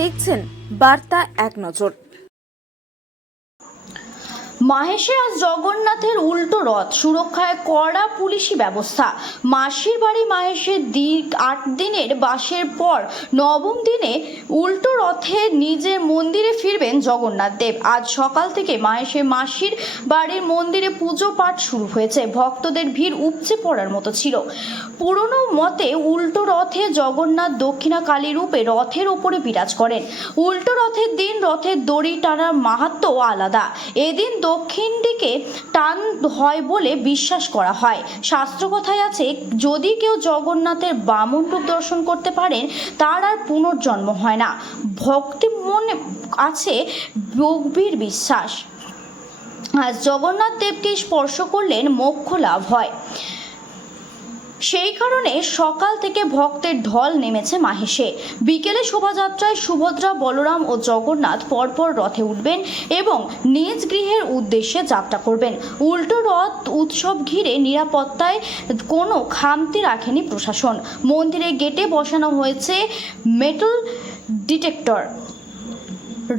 দেখছেন বার্তা এক নজর। মাহেশে আজ জগন্নাথের উল্টো রথ, সুরক্ষায় কড়া পুলিশি ব্যবস্থা। মাসির বাড়ি মাহেশে 8 দিনের বাসের পর নবম দিনে উল্টো রথে নিজের মন্দিরে ফিরবেন জগন্নাথ দেব। আজ সকাল থেকে মাহেশে মাসির বাড়ির মন্দিরে পুজো পাঠ শুরু হয়েছে। ভক্তদের ভিড় উপচে পড়ার মতো ছিল। পুরনো মতে উল্টো রথে জগন্নাথ দক্ষিণাকালী রূপে রথের ওপরে বিরাজ করেন। উল্টো রথের দিন রথের দড়ি টানার মাহাত্ম্য আলাদা। এদিন দক্ষিণ দিকে টান হয় বলে বিশ্বাস করা হয়। শাস্ত্রকথায় আছে, যদি কেউ জগন্নাথের বামন রূপ দর্শন করতে পারেন তার আর পুনর্জন্ম হয় না। ভক্তি মনে আছে গভীর বিশ্বাস, আজ জগন্নাথ দেবকে স্পর্শ করলেন মোক্ষ লাভ হয়। সেই কারণে সকাল থেকে ভক্তের ঢল নেমেছে মাহেশে। বিকেলে শোভাযাত্রায় সুভদ্রা, বলরাম ও জগন্নাথ পরপর রথে উঠবেন এবং নিজ গৃহের উদ্দেশ্যে যাত্রা করবেন। উল্টো রথ উৎসব ঘিরে নিরাপত্তায় কোনো খামতি রাখেনি প্রশাসন। মন্দিরের গেটে বসানো হয়েছে মেটাল ডিটেক্টর।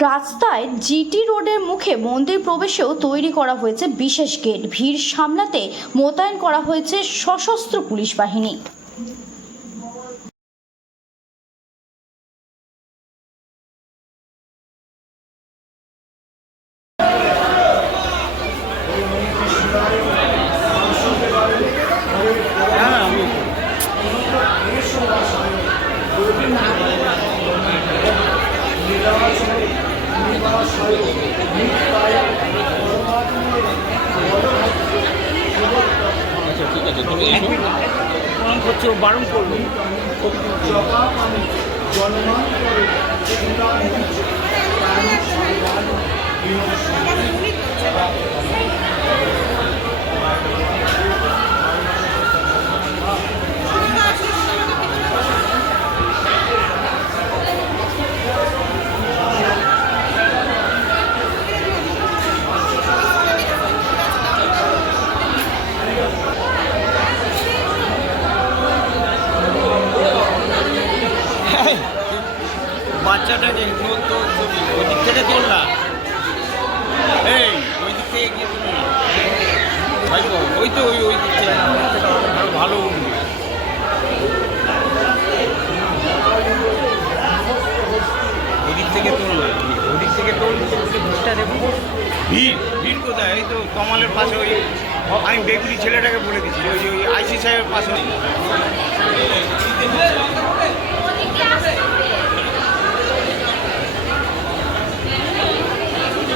রাস্তায় জিটি রোডের মুখে মন্দির প্রবেশেও তৈরি করা হয়েছে বিশেষ গেট। ভিড় সামলাতে মোতায়েন করা হয়েছে সশস্ত্র পুলিশ বাহিনী। ঠিক আছে, তুমি প্রণাম করছো, বারণ করলো। বাচ্চাটাকে তো ওই দিক থেকে তোল না, এই ওই দিক থেকে গিয়ে তুমি ভাই ওই তো ওই দিক থেকে ভালো উঠবে। ওই দিক থেকে তোল না, ওই দিক থেকে তোল, ভিড়টা দেখো। ভিড় কোথায়? এই তো কমালের পাশে, ওই আমি বেগুনি ছেলেটাকে বলে দিচ্ছি, ওই আইসি সাহেবের পাশে।